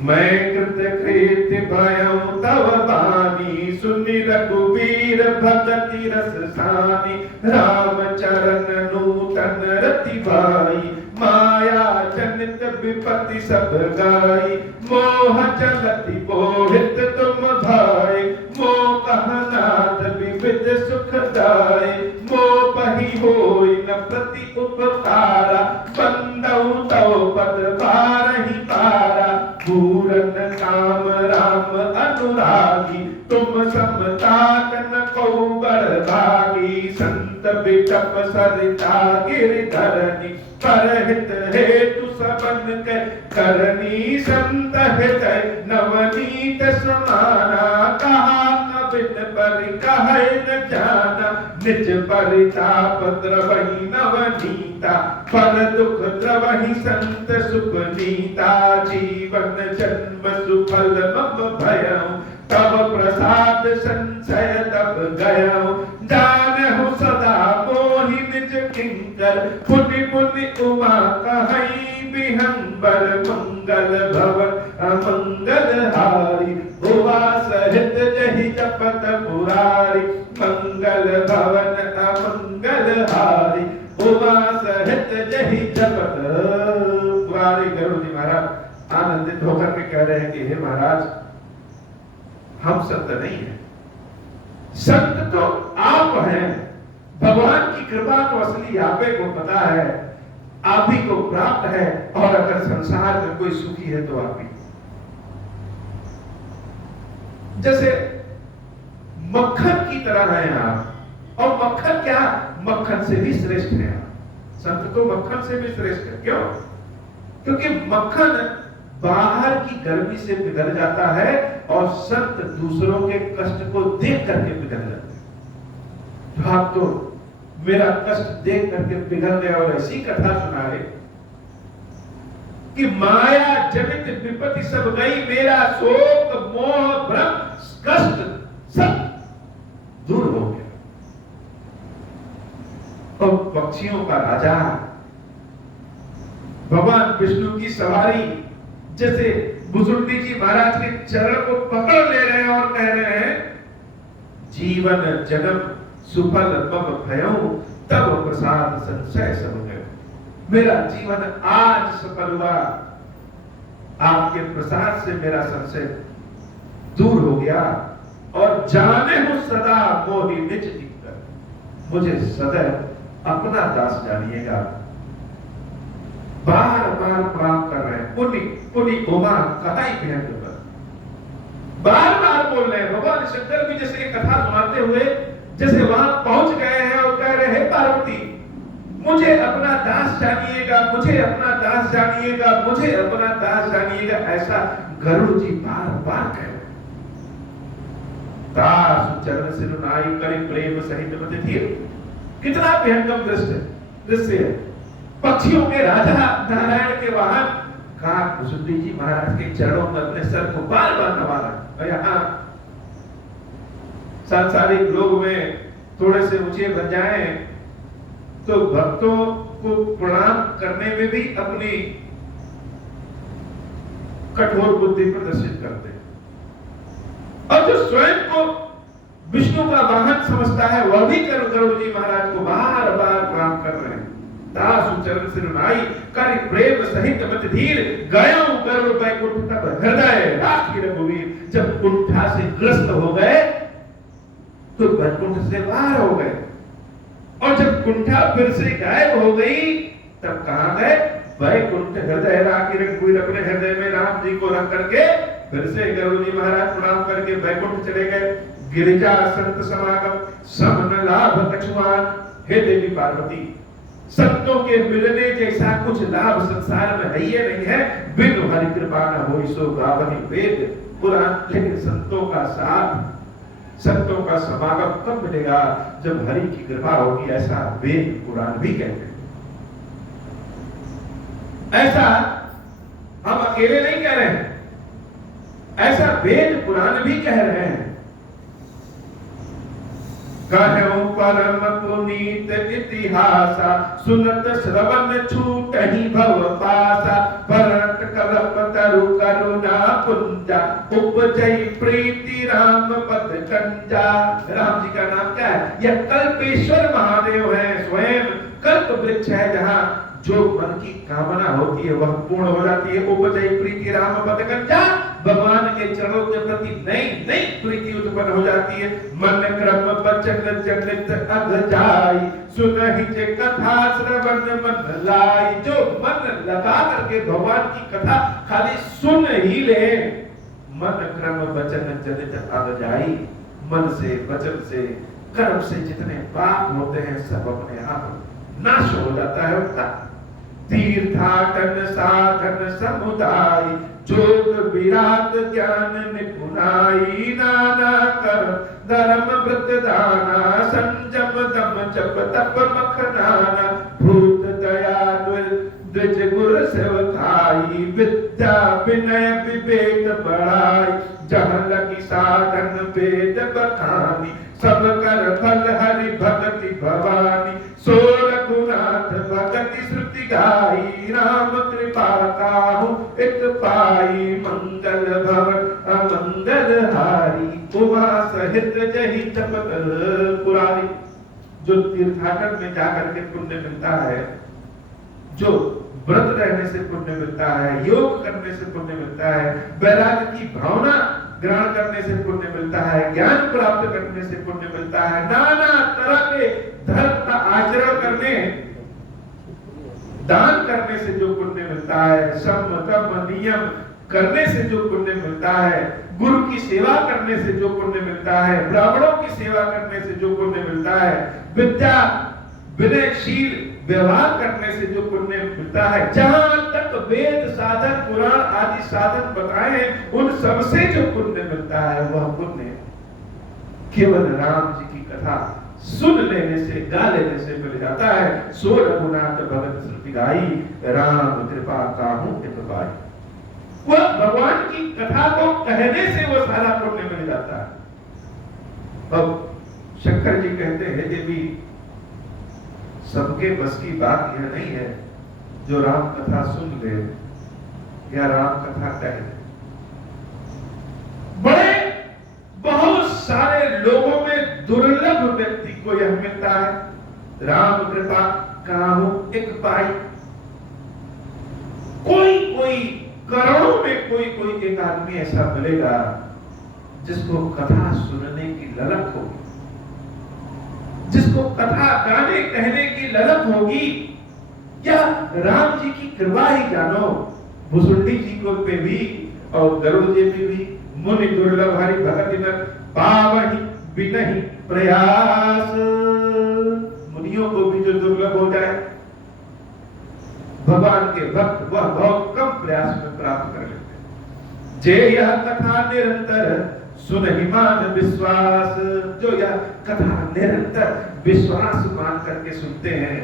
मैं कृत कृत्य भयं तव बानी, सुनि रघुवीर भगति रस सानी। राम चरण नूतन रति भाई, माया जनित विपत्ति सब गाई। मोह जलति मोहित तुम भाई, मोह कहनाद विविध सुखदाई। मोह पहि होई न प्रति उपकारा, बंदौ तव पद पारहि पारा। पूरन काम राम अनुराग, संत बिटप सरिता गिरधरनी, परहित हेतु सबन के करनी संत हित नवनीत समाना, कहा कबिन पर कहे न जाना, निज परिताप द्रवहि नवनीता, पर दुख द्रवहि संत सुखनीता, जीवन जन्म सुफल मम भयउ, तब प्रसाद संशय तब गयउ, जानहु सदा मोहि निज किंकर, पुनि पुनि उमा कहई बिहंबर, मंगल भवन अमंगल हारी, हुआ सहित जहि जपत पुरारी, मंगल भवन अमंगल हारी, हुआ सहित जहि जपत पुरारी। गरुड़ जी महाराज आनंदित होकर के कह रहे हैं कि हे महाराज, हम संत नहीं हैं, संत तो आप हैं। भगवान की कृपा तो असली आपे को पता है, आप ही को प्राप्त है, और अगर संसार में कोई सुखी है तो आप ही। जैसे मक्खन की तरह हैं आप, और मक्खन क्या, मक्खन से भी श्रेष्ठ है आप। संत तो मक्खन से भी श्रेष्ठ है। क्यों? क्योंकि मक्खन बाहर की गर्मी से पिघल जाता है, और संत दूसरों के कष्ट को देख करके पिघल जाते हैं। तो आप तो मेरा कष्ट देख करके पिघल गए और ऐसी कथा सुनाए कि माया जनित विपत्ति सब गई, मेरा शोक मोह भ्रम कष्ट सब दूर हो गया। और पक्षियों का राजा भगवान विष्णु की सवारी, जैसे बुजुर्गी जी महाराज के चरण को पकड़ ले रहे हैं और कह रहे हैं, जीवन जन्म सुफल मम भयउ, तब प्रसाद संशय सब गयो। मेरा जीवन आज सफल हुआ, आपके प्रसाद से मेरा संशय दूर हो गया, और जाने हूं सदा मोहि निज दिक्कत, मुझे सदैव अपना दास जानिएगा। बार बार प्रणाम कर रहे हैं, पुनि पुनि उमा कहाई भेंट पर, बार बार बोल रहे हैं। भगवान शंकर भी जैसे कथा सुनाते हुए जैसे वहां पहुंच गए हैं और कह रहे हैं, पार्वती मुझे अपना दास जानिएगा, मुझे अपना दास जानिएगा, मुझे अपना दास जानिएगा, ऐसा गरुड़ जी बार बार कह रहे हैं। दास चरण सिर नाई करे प्रेम सहित मति धीर। कितना भयंकर दृश्य है। पक्षियों के राजा नारायण के वाहन काक कुसुंडी जी महाराज के चरणों में अपने सर को बार बार नवारा। और यहाँ सांसारिक लोग में थोड़े से ऊंचे बन जाएं तो भक्तों को प्रणाम करने में भी अपनी कठोर बुद्धि प्रदर्शित करते हैं, और जो स्वयं को विष्णु का वाहन समझता है वह भी गरुड़ जी महाराज को बार बार प्रणाम कर रहे हैं। दास चरण सिर नाई कर प्रेम सहित मति धीर, गयो गरुड़ बैकुंठ तब हृदय राखी रघुवीर। जब कुंठा से ग्रस्त हो गए तो बैकुंठ से बाहर हो गए, और जब कुंठा फिर से गायब हो गई तब कहां गए? बैकुंठ हृदय राखी रघुवीर। अपने हृदय में राम जी को रख करके फिर से गरुड़ जी महाराज प्रणाम करके बैकुंठ चले गए। गिरिजा संत समागम समन लाभ कछुआन। हे देवी पार्वती, संतों के मिलने जैसा कुछ लाभ संसार में है ही नहीं है। बिनु हरि कृपा न होई सो गावहि वेद पुराण। लेकिन संतों का साथ, संतों का समागम कब मिलेगा? जब हरि की कृपा होगी, ऐसा वेद पुराण भी कहते हैं। ऐसा हम अकेले नहीं कह रहे हैं, ऐसा वेद पुराण भी कह रहे हैं। कहूं परम पुनीत इतिहासा, सुनत श्रवण छूटहि भव पासा। भरत कल्प तरु करुणा पुंजा, उपजई प्रीति राम पद कंजा। राम जी का नाम क्या है? यह कल्पेश्वर महादेव है, स्वयं कल्प वृक्ष है, जहाँ जो मन की कामना होती है वह पूर्ण हो जाती है। उपजई प्रीति राम पद कंजा, भगवान के चरणों के प्रति नई नई प्रीति उत्पन्न हो जाती है। मन क्रम बचन जनित अध जाई, सुनहि जे कथा श्रवण मन लाई। जो मन लगा करके भगवान की कथा खाली सुन ही ले, मन क्रम बचन जनित अध जाई। मन से, वचन से कर्म से जितने पाप होते हैं सब अपने आप नाश हो जाता है उनका। तीर्थाटन साधन समुदाय जोग विराट ज्ञान निपुणाई नाना कर धर्म व्रत दाना संजम दम जप तप मखनाना भूत दया द्विज गुर सेवकाई विद्या विनय विवेक बढ़ाई जहाँ लगी साधन वेद बखानी सब कर फल हरि भगति भवानी सो रघुनाथ भगति श्रुति गाई राम कृपा काहू एक पाई मंगल भवन अमंगल हारी उमा सहित जही जपत पुरारी। जो तीर्थाटन में जाकर के पुण्य मिलता है, जो व्रत रहने से पुण्य मिलता है, योग करने से पुण्य मिलता है, वैराग्य की भावना ग्रहण करने से पुण्य मिलता है, ज्ञान प्राप्त करने से पुण्य मिलता है, नाना तरह के धर्म का आचरण करने, दान करने से जो पुण्य मिलता है, सम तम नियम करने से जो पुण्य मिलता है, गुरु की सेवा करने से जो पुण्य मिलता है, ब्राह्मणों की सेवा करने से जो पुण्य मिलता है, विद्या विनयशील व्यवहार करने से जो पुण्य मिलता है, जहां तक वेद साधन पुराण आदि साधन बताए हैं उन सबसे जो पुण्य मिलता है वह पुण्य केवल राम जी की कथा सुन लेने से गा लेने से मिल जाता है। सो रघुनाथ भगत श्रुति गाई राम कृपा काहू एक पाई। वह भगवान की कथा को कहने से वो सारा पुण्य मिल जाता है। अब शंकर जी कहते हैं देवी सबके बस की बात यह नहीं है जो राम कथा सुन ले या राम कथा कहे। बड़े बहुत सारे लोगों में दुर्लभ व्यक्ति को यह मिलता है राम कृपा काहू एक पाई। कोई कोई करोड़ों में कोई कोई एक आदमी ऐसा मिलेगा जिसको कथा सुनने की ललक होगी, जिसको कथा गाने कहने की ललक होगी। या राम जी की कृपा ही जानो, भुसुंडी जी को पे भी और गरुड़ जी पे भी मुनि दुर्लभ हरि भगति न पावहि बिनहि प्रयास। मुनियों को भी जो दुर्लभ हो जाए भगवान के भक्त वह बहुत कम प्रयास में प्राप्त कर लेते हैं। जे यह कथा निरंतर सुनहि मान विश्वास, जो यह कथा निरंतर विश्वास मान करके सुनते हैं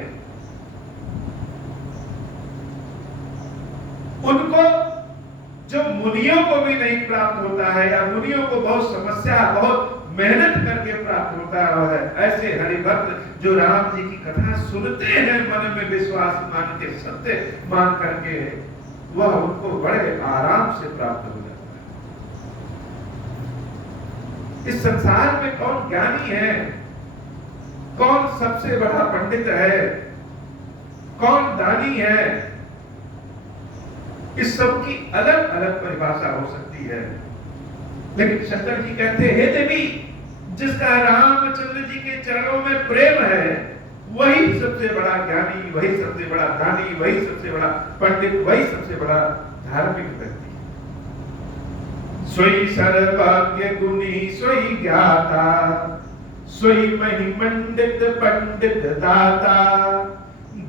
उनको जो मुनियों को भी नहीं प्राप्त होता है या मुनियों को बहुत समस्या बहुत मेहनत करके प्राप्त होता है, ऐसे हरिभक्त जो राम जी की कथा सुनते हैं मन में विश्वास मान के सत्य मान करके वह उनको बड़े आराम से प्राप्त हो जाता है। इस संसार में कौन ज्ञानी है, कौन सबसे बड़ा पंडित है, कौन दानी है, इस सब की अलग अलग परिभाषा हो सकती है। लेकिन शंकर जी कहते हैं हे देवी जिसका रामचंद्र जी के चरणों में प्रेम है वही सबसे बड़ा ज्ञानी, वही सबसे बड़ा दानी, वही सबसे बड़ा पंडित, वही सबसे बड़ा धार्मिक व्यक्ति। सोई सर्वज्ञ गुणी सोई ज्ञाता, सोई महिमंडित पंडित दाता,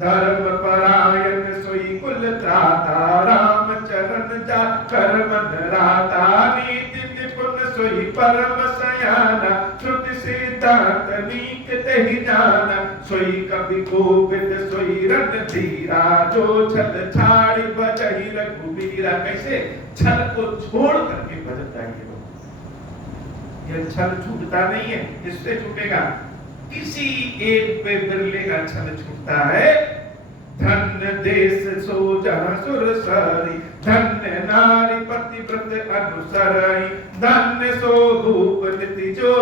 धर्म परायण सोई कुल त्राता, राम चरण जा कर मन राता, नीति निपुण सोई परम सयाना, श्रुति सिद्धांत नीक तेहि जाना, सोई कवि गोविंद सोई रणधीरा, जो छल छाड़ी बजहि रघुबीरा। कैसे छल को छोड़ करके भजन गाइए लोग, यह छल छूटता नहीं है, किससे छूटेगा, किसी एक पे बिरले का छल छूटता है। धन्य देश सो जहाँ सुर सरी, धन्य नारी पतिव्रत अनुसरई, धन्य सो भूप नीति जो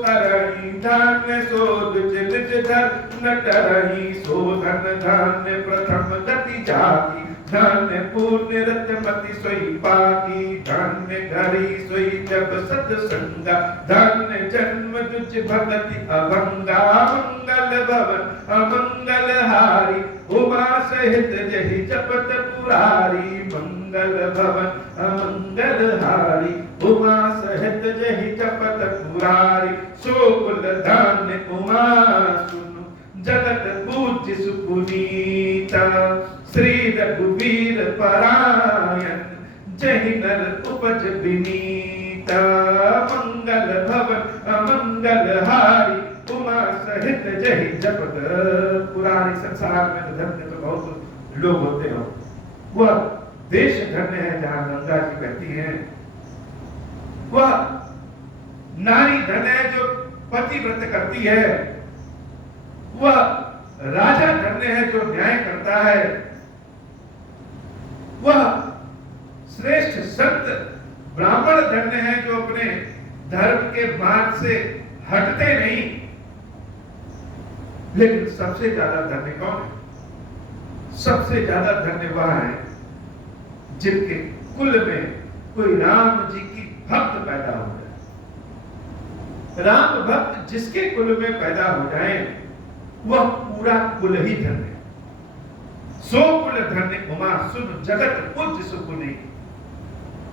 करई, धन्य सो द्विज निज धर न डरई, सो धन धन्य प्रथम गति जाति, धन्य पुण्य रतमति सोई पाकी, धन्य घड़ी सोई जब सत्संगा, धन्य जन्म दुज भगति अभंगा, मंगल भवन अमंगल हारी, उमा सहित जहि जपत पुरारी, मंगल भवन अमंगल हारी, उमा सहित जहि जपत पुरारी, सो कुल धन्य उमा सुनु, जगत पूज्य सुपुनीता। श्री रघुवीर परायण, जहि नर उपज विनीता। मंगल भवन अमंगल हारी, उमा सहित जहि जपत पुरारी। संसार में धन्य तो बहुत लोग होते हो, वह देश धन्य है जहां गंगा जी बहती है। वह नारी धन्य है जो पतिव्रत करती है। वह राजा धन्य है जो न्याय करता है। वह श्रेष्ठ संत ब्राह्मण धन्य है जो अपने धर्म के मार्ग से हटते नहीं। लेकिन सबसे ज्यादा धन्य कौन है? सबसे ज्यादा धन्य वह है जिनके कुल में कोई राम जी की भक्त पैदा हो जाए। राम भक्त जिसके कुल में पैदा हो जाए वह पूरा कुल ही धन्य है। सो कुल धन्य उमा सुन, जगत पूज्य सुपुनी।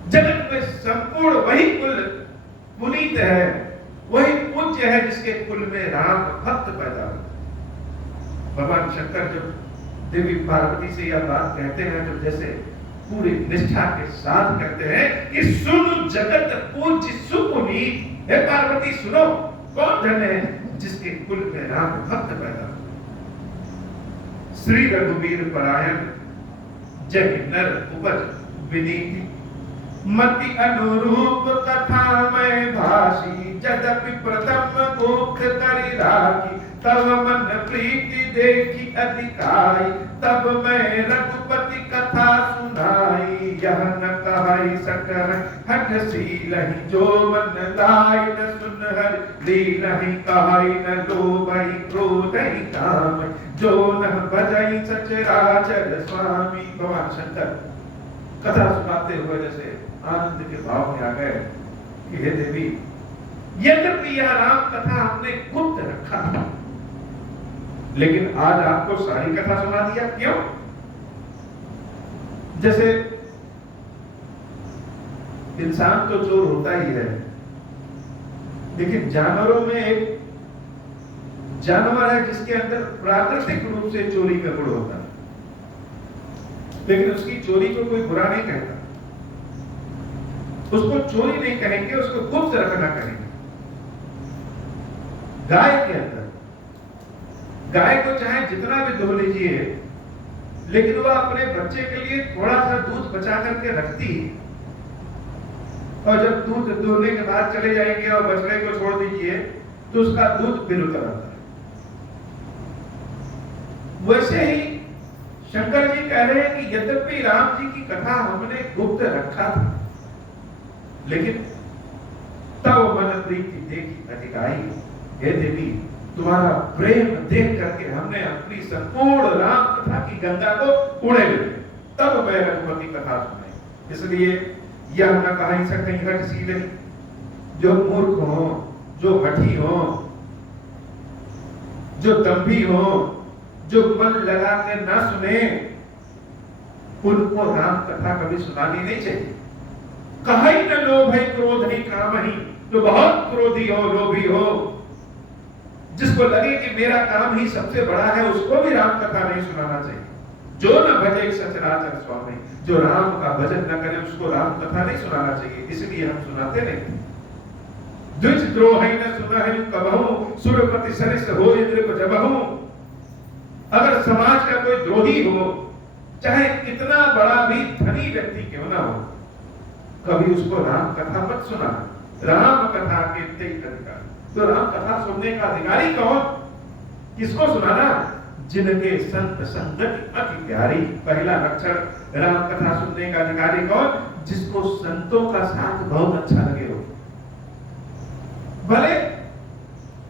जगत में संपूर्ण वही कुल पुनीत है, वही पूज्य है जिसके कुल में राम भक्त पैदा हो। भगवान शंकर जब देवी पार्वती से यह बात कहते हैं तो जैसे पूरी निष्ठा के साथ कहते हैं कि सुन जगत पूज्य सुपुनीत। हे पार्वती सुनो, कौन धन्य है जिसके कुल में राम भक्त पैदा हो। श्री रघुवीर परायण, जहि नर उपज विनीति। मति अनुरूप कथा में भाषी, यद्यपि प्रथम गुप्त करि राखी। तब मन प्रीति देखी अधिकाई, तब मैं रघुपति कथा सुनाई। यह न कहई सकह हठ सीलहि, जो मन लाई न सुनहर लीलहि। कहई न लोभई क्रोधई काम, जो न भजई सचराचर स्वामी। भगवान शंकर कथा सुनाते हुए जैसे आनंद के भाव में आ गए कि हे देवी, यद्यपि यह राम कथा हमने गुप्त रखा था, लेकिन आज आपको सारी कथा सुना दिया। क्यों? जैसे इंसान तो चोर होता ही है, लेकिन जानवरों में एक जानवर है जिसके अंदर प्राकृतिक रूप से चोरी का गुण होता है, लेकिन उसकी चोरी को कोई बुरा नहीं कहता। उसको चोरी नहीं कहेंगे, उसको गुप्त रखना कहेंगे। गाय के अंदर, गाय को चाहे जितना भी धो लीजिए, लेकिन वह अपने बच्चे के लिए थोड़ा सा दूध बचा करके रखती है, और जब दूध दोहने के बाद चले जाएंगे और बछड़े को छोड़ दीजिए तो उसका दूध फिर उतर आता है। वैसे ही शंकर जी कह रहे हैं कि यद्यपि राम जी की कथा हमने गुप्त रखा था, लेकिन तब मन प्रीति देखी अधिकाई। हे देवी, तुम्हारा प्रेम देख करके हमने अपनी संपूर्ण राम कथा की गंगा को उड़े दिया, तब मैं रघुपति कथा सुनाई। इसलिए यह न कहा सकते हठ सील, जो मूर्ख हो, जो हठी हो, जो दंभी हो, जो मन लगा के ना सुने, उनको राम कथा कभी सुनानी नहीं चाहिए। कहीं न लोभ है क्रोध ही काम ही, जो बहुत क्रोधी हो, लोभी हो, जिसको लगे कि मेरा काम ही सबसे बड़ा है, उसको भी राम कथा नहीं सुनाना चाहिए। जो न भजे सचराचर स्वामी, जो राम का भजन न करे उसको राम कथा नहीं सुनाना चाहिए। इसलिए हम सुनाते नहीं। द्विज द्रोह न सुनहि कबहु, सुरपति सरिस होय नृप जबहु। अगर समाज का कोई द्रोही हो, चाहे कितना बड़ा भी धनी व्यक्ति क्यों ना हो, कभी उसको राम कथा मत सुनाना। राम कथा के तेज अधिकार, तो राम कथा सुनने का अधिकारी कौन? किसको सुनाना? जिनके संत संगति अति प्यारी। पहला लक्षण राम कथा सुनने का अधिकारी कौन? जिसको संतों का साथ बहुत अच्छा लगे हो। भले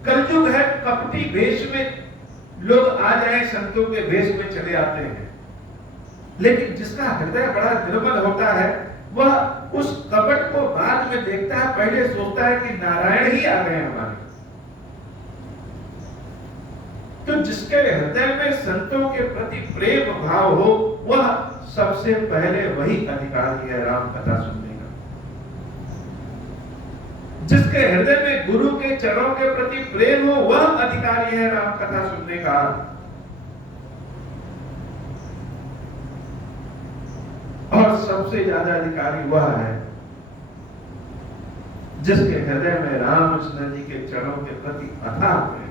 कलयुग है, कपटी वेश में लोग आ जाए, संतों के वेश में चले आते हैं, लेकिन जिसका हृदय बड़ा निर्मल होता है, वह उस कपट को बाद में देखता है, पहले सोचता है कि नारायण ही आ गए हमारे। तो जिसके हृदय में संतों के प्रति प्रेम भाव हो, वह सबसे पहले वही अधिकारी है राम कथा सुनने का। जिसके हृदय में गुरु के चरणों के प्रति प्रेम हो वह अधिकारी है राम कथा सुनने का। और सबसे ज्यादा अधिकारी वह है जिसके हृदय में रामकृष्ण जी के चरणों के प्रति अथाह प्रेम।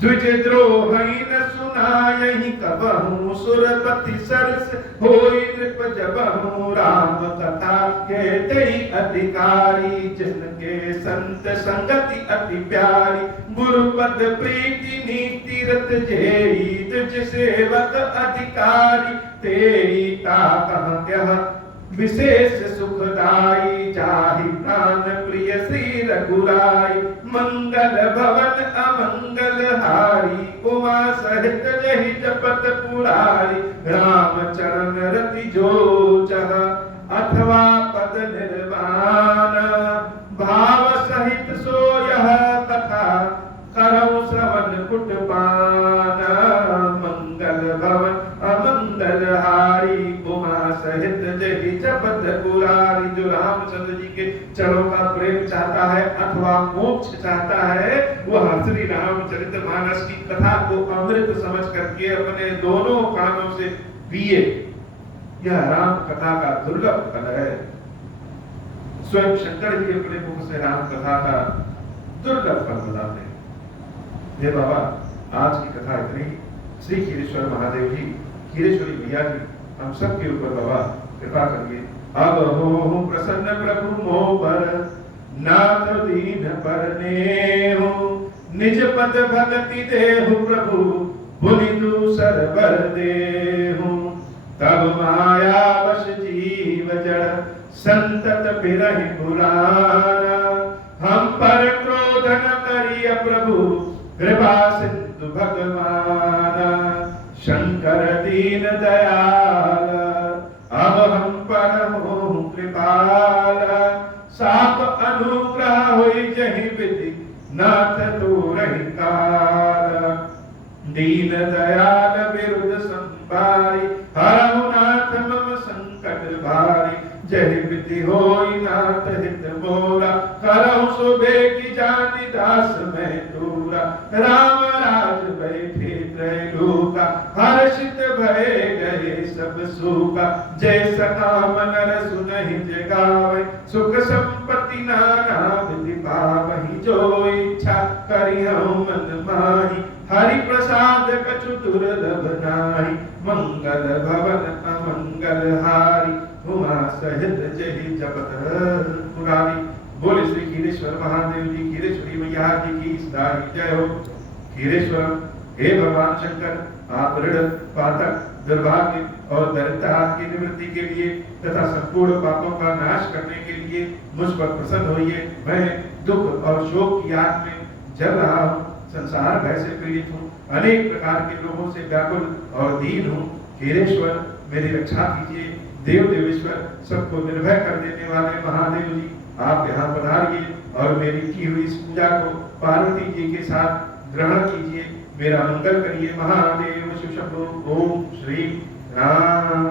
द्विजद्रोही न सुनायहि कबहु सुरपति सरस होई नृप जबहु राम कथा कहते अधिकारी जिनके संत संगति अति प्यारी गुरुपद प्रीति नीति रत जेई तुझ सेवक अधिकारी तेरी ताकह यह विशेष सुखदाई जाहि प्राण प्रिय श्री रघुराई मंगल भवन अमंगल हारी उमा सहित जहि जपत पुरारी राम चरण रति जो चह अथवा पद निर्वाण भाव सहित सो यह कथा करौ श्रवण कुटपान मंगल भवन अमंगल हारी उमा सहित जहि जपत पुरारी। जो रामचंद्र जी के चरणों का प्रेम चाहता है अथवा मोक्ष चाहता है वह श्री रामचरितमानस की कथा को अमृत समझ करके अपने दोनों कानों से पिए। यह राम कथा का दुर्लभ फल है। स्वयं शंकर जी अपने मुख से राम कथा का दुर्लभ फल बताते हैं। ये बाबा आज की कथा इतनी। श्री खीरेश्वर महादेव जी खीरेश्वरी मैया जी हम सब के ऊपर बाबा कृपा करिए। अब हो प्रसन्न प्रभु मोह पर नाथ दीन पर नेहु निज पद भक्ति देहु प्रभु पुनि दूसर बर देहु तब माया वश जीव जड़ संतत बिरहि पुराना हम पर क्रोध न करिय प्रभु कृपा सिंधु भगवाना शंकर दीन दयाल अब हम पर हो कृपाल साप अनुग्रह होई जहि विधि नाथ दूरहि काल दीन दयाल विरुद्ध संभारी हरहु नाथ मम संकट भारी जहि विधि होई नाथ हित मोरा करहु सुबे की जाति दास में दूरा राम राज बैठे त्रैलोका हर्षित भय गए सब सूखा जैसा नाम नर सुनहि जगावे सुख संपत्ति नाना विधि पावहि जो इच्छा करिहु मन माहि हरि प्रसाद कछु दुर्लभ नाहि मंगल भवन अमंगल हारी उमा सहित जहि जपत पुरारी। बोले श्री खीरेश्वर महादेव जी खीरेश्वरी मैया जी की सदाई जय हो। खीरेश्वर हे भगवान शंकर आप ऋण पातक दुर्भाग्य और दरिद्रता की निवृत्ति के लिए तथा संपूर्ण पापों का नाश करने के लिए मुझ पर प्रसन्न होइए। मैं दुख और शोक की आग में जल रहा हूँ, संसार भय से पीड़ित हूँ, अनेक प्रकार के लोगों से व्याकुल और दीन हूँ। खीरेश्वर मेरी रक्षा कीजिए। देव देवेश्वर सबको निर्भय कर देने वाले महादेव जी आप यहाँ पधारिए और मेरी की हुई इस पूजा को पार्वती जी के साथ ग्रहण कीजिए। मेरा मंगल करिए। महादेव शिव शंभो। ओम श्री राम।